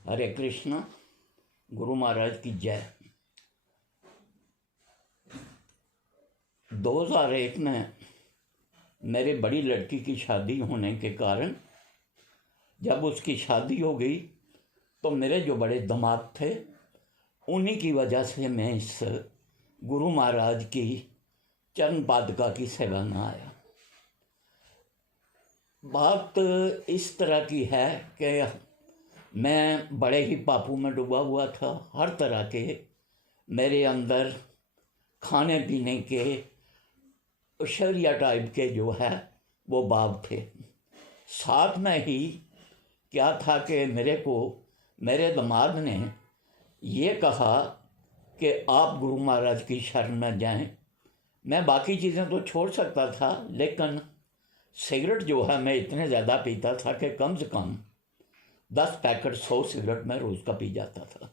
हरे कृष्ण। गुरु महाराज की जय। 2001 में मेरी बड़ी लड़की की शादी होने के कारण जब उसकी शादी हो गई तो मेरे जो बड़े दामाद थे उन्हीं की वजह से मैं इस गुरु महाराज की चरण पादुका की सेवा में आया। बात इस तरह की है कि मैं बड़े ही पापों में डूबा हुआ था। हर तरह के मेरे अंदर खाने पीने के शरिया टाइप के जो है वो भाव थे। साथ में ही क्या था कि मेरे को मेरे दामाद ने ये कहा कि आप गुरु महाराज की शरण में जाएं। मैं बाकी चीज़ें तो छोड़ सकता था, लेकिन सिगरेट जो है मैं इतने ज़्यादा पीता था कि कम से कम 10 पैकेट 100 सिगरेट मैं रोज़ का पी जाता था।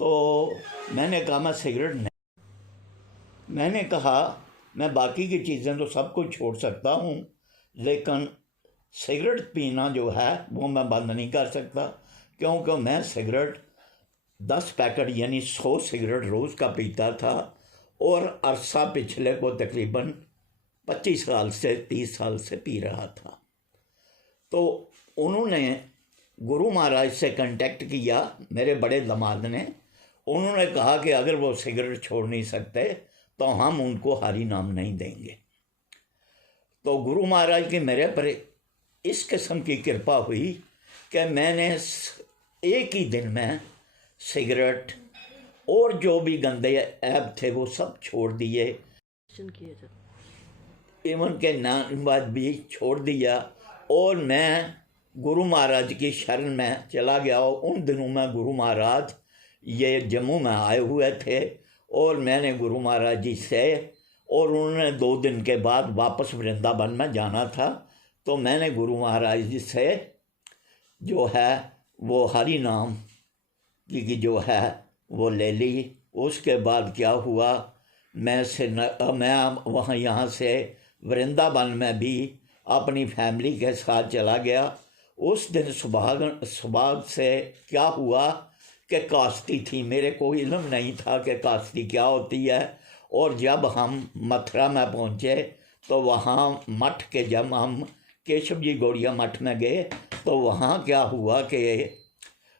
तो मैंने कहा मैं सिगरेट नहीं, मैंने कहा मैं बाकी की चीज़ें तो सब कुछ छोड़ सकता हूँ, लेकिन सिगरेट पीना जो है वो मैं बंद नहीं कर सकता, क्योंकि मैं सिगरेट 10 पैकेट यानी 100 सिगरेट रोज़ का पीता था और अरसा पिछले को तकरीबन 25 साल से 30 साल से पी रहा था। तो उन्होंने गुरु महाराज से कांटेक्ट किया, मेरे बड़े दामाद ने। उन्होंने कहा कि अगर वो सिगरेट छोड़ नहीं सकते तो हम उनको हरि नाम नहीं देंगे। तो गुरु महाराज की मेरे पर इस किस्म की कृपा हुई कि मैंने एक ही दिन में सिगरेट और जो भी गंदे ऐप थे वो सब छोड़ दिए, इवन के नानबाज भी छोड़ दिया और मैं गुरु महाराज की शरण में चला गया। उन दिनों में गुरु महाराज ये जम्मू में आए हुए थे और मैंने गुरु महाराज जी से, और उन्होंने 2 दिन के बाद वापस वृंदावन में जाना था, तो मैंने गुरु महाराज जी से जो है वो हरि नाम की जो है वो ले ली। उसके बाद क्या हुआ, मैं वहाँ यहाँ से वृंदावन में भी अपनी फैमिली के साथ चला गया। उस दिन सुबह से क्या हुआ कि कास्ती थी, मेरे को इल्म नहीं था कि कास्ती क्या होती है। और जब हम मथुरा में पहुँचे तो वहाँ मठ के, जब हम केशव जी गौड़िया मठ में गए तो वहाँ क्या हुआ कि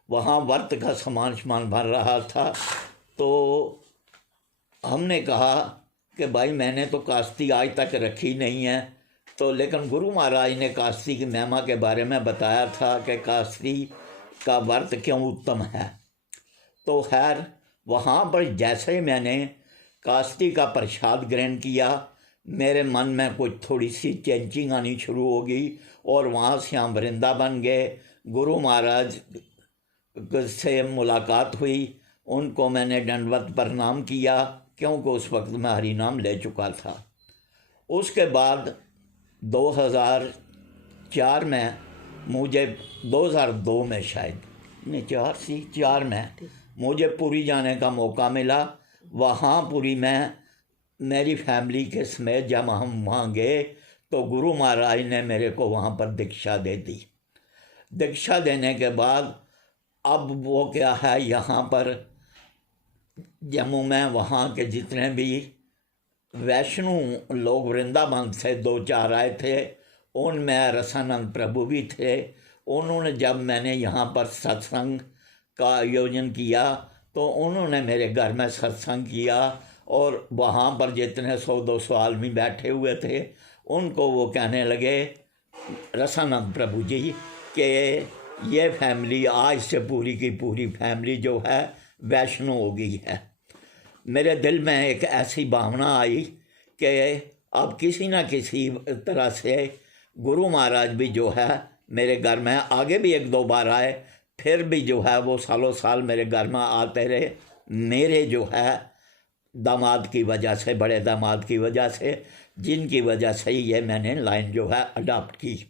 वहाँ व्रत का सामान भर रहा था। तो हमने कहा कि भाई मैंने तो कास्ती आज तक रखी नहीं है, तो लेकिन गुरु महाराज ने कास्ती की महिमा के बारे में बताया था कि कास्ती का व्रत क्यों उत्तम है। तो खैर वहाँ पर जैसे मैंने कास्ती का प्रसाद ग्रहण किया, मेरे मन में कुछ थोड़ी सी चेंजिंग आनी शुरू हो गई और वहाँ से हम वृंदावन गए। गुरु महाराज से मुलाकात हुई, उनको मैंने दंडवत प्रणाम किया, क्योंकि उस वक्त मैं हरि नाम ले चुका था। उसके बाद 2004 में मुझे 2002 में शायद नहीं 4 में मुझे पुरी जाने का मौका मिला। वहाँ पुरी में मेरी फैमिली के समेत जब हम वहाँ गए तो गुरु महाराज ने मेरे को वहाँ पर दीक्षा दे दी। दीक्षा देने के बाद अब वो क्या है, यहाँ पर जम्मू में वहाँ के जितने भी वैष्णो लोग वृंदावन से 2-4 आए थे, उनमें रसानंद प्रभु भी थे। उन्होंने जब मैंने यहाँ पर सत्संग का आयोजन किया तो उन्होंने मेरे घर में सत्संग किया और वहाँ पर जितने 100-200 आदमी बैठे हुए थे उनको वो कहने लगे, रसानंद प्रभु जी, कि ये फैमिली आज से पूरी की पूरी फैमिली जो है वैष्णो हो गई है। मेरे दिल में एक ऐसी भावना आई कि अब किसी न किसी तरह से गुरु महाराज भी जो है मेरे घर में, आगे भी 1-2 बार आए, फिर भी जो है वो सालों साल मेरे घर में आते रहे, मेरे जो है दामाद की वजह से, बड़े दामाद की वजह से, जिनकी वजह से ये मैंने लाइन जो है अडॉप्ट की।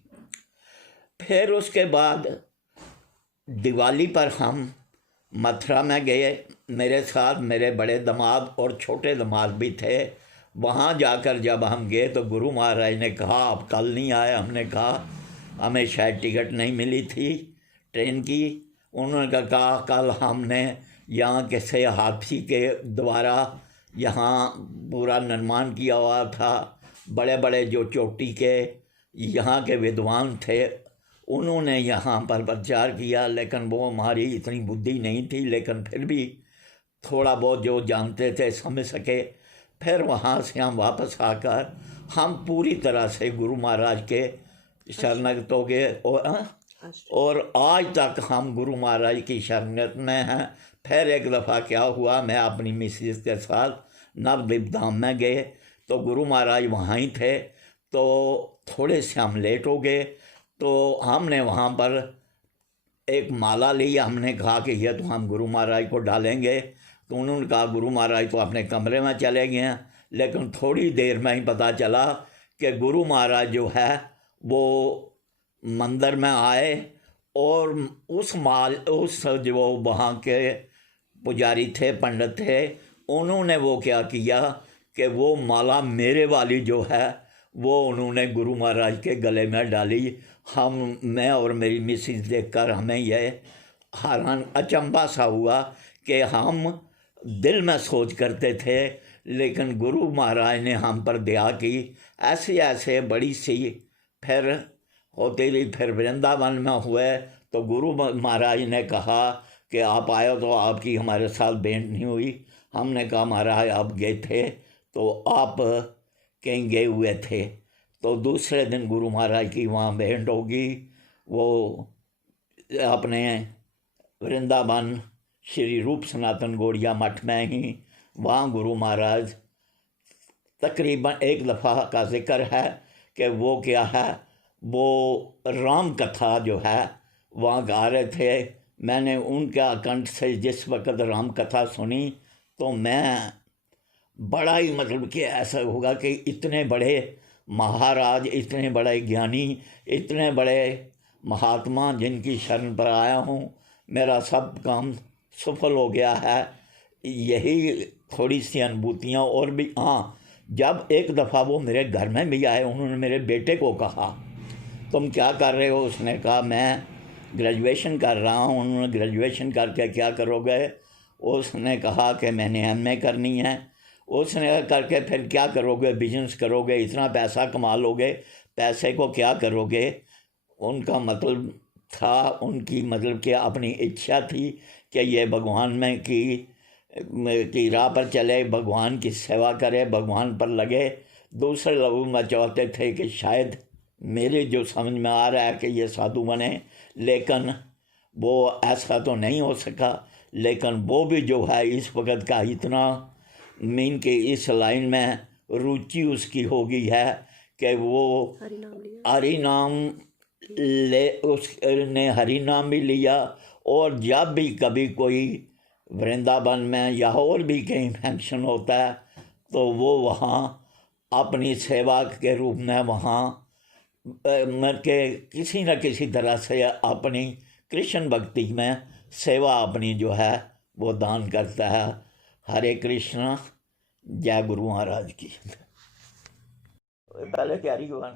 फिर उसके बाद दिवाली पर हम मथुरा में गए, मेरे साथ मेरे बड़े दामाद और छोटे दामाद भी थे। वहाँ जाकर जब हम गए तो गुरु महाराज ने कहा आप कल नहीं आए। हमने कहा हमें शायद टिकट नहीं मिली थी। ट्रेन की। उन्होंने कहा कल हमने यहाँ किसी हाथी के द्वारा यहाँ पूरा निर्माण किया हुआ था, बड़े बड़े जो चोटी के यहाँ के विद्वान थे उन्होंने यहाँ पर प्रचार किया, लेकिन वो हमारी इतनी बुद्धि नहीं थी, लेकिन फिर भी थोड़ा बहुत जो जानते थे समझ सके। फिर वहाँ से हम वापस आकर हम पूरी तरह से गुरु महाराज के शरणगत हो गए और आज तक हम गुरु महाराज की शरणगत में हैं। फिर एक दफ़ा क्या हुआ, मैं अपनी मिसेस के साथ नवद्वीप धाम में गए तो गुरु महाराज वहाँ ही थे, तो थोड़े से हम लेट हो गए, तो हमने वहाँ पर एक माला ली। हमने कहा कि ये तो हम गुरु महाराज को डालेंगे, तो उन्होंने कहा गुरु महाराज तो अपने कमरे में चले गए हैं। लेकिन थोड़ी देर में ही पता चला कि गुरु महाराज जो है वो मंदिर में आए और उस जो वहाँ के पुजारी थे, पंडित थे, उन्होंने वो क्या किया कि वो माला मेरे वाली जो है वो उन्होंने गुरु महाराज के गले में डाली। मैं और मेरी मिसेस देखकर हमें यह हैरान अचंभा सा हुआ कि हम दिल में सोच करते थे, लेकिन गुरु महाराज ने हम पर दया की। ऐसे ऐसे बड़ी सी फिर होती रही। फिर वृंदावन में हुए तो गुरु महाराज ने कहा कि आप आए तो आपकी हमारे साथ भेंट नहीं हुई। हमने कहा महाराज आप गए थे, तो आप कहीं गए हुए थे। तो दूसरे दिन गुरु महाराज की वहाँ भेंट होगी। वो अपने वृंदावन श्री रूप सनातन गौड़िया मठ में ही वहाँ गुरु महाराज तकरीबन एक दफ़ा का जिक्र है कि वो क्या है, वो राम कथा जो है वहाँ गा रहे थे। मैंने उनका कंठ से जिस वक़्त राम कथा सुनी तो मैं बड़ा ही मतलब कि ऐसा होगा कि इतने बड़े महाराज, इतने बड़े ज्ञानी, इतने बड़े महात्मा जिनकी शरण पर आया हूँ, मेरा सब काम सफल हो गया है। यही थोड़ी सी अनुभूतियाँ और भी। हाँ, जब एक दफ़ा वो मेरे घर में भी आए, उन्होंने मेरे बेटे को कहा तुम क्या कर रहे हो? उसने कहा मैं ग्रेजुएशन कर रहा हूँ। उन्होंने ग्रेजुएशन करके क्या करोगे? उसने कहा कि मैंने एमए करनी है। उसने करके फिर क्या करोगे? बिजनेस करोगे, इतना पैसा कमा लोगे, पैसे को क्या करोगे? उनका मतलब था, उनकी मतलब कि अपनी इच्छा थी कि ये भगवान में की राह पर चले, भगवान की सेवा करे, भगवान पर लगे। दूसरे लोग मैं चाहते थे कि शायद मेरे जो समझ में आ रहा है कि ये साधु बने, लेकिन वो ऐसा तो नहीं हो सका। लेकिन वो भी जो है इस वक्त का इतना मीन के इस लाइन में रुचि उसकी हो गई है कि वो हरि नाम ले, उसने हरि नाम भी लिया। और जब भी कभी कोई वृंदावन में या और भी कहीं फंक्शन होता है तो वो वहाँ अपनी सेवा के रूप में वहाँ के किसी न किसी तरह से अपनी कृष्ण भक्ति में सेवा अपनी जो है वो दान करता है। हरे कृष्णा, जय गुरु महाराज की। पहले तैयारी हुआ।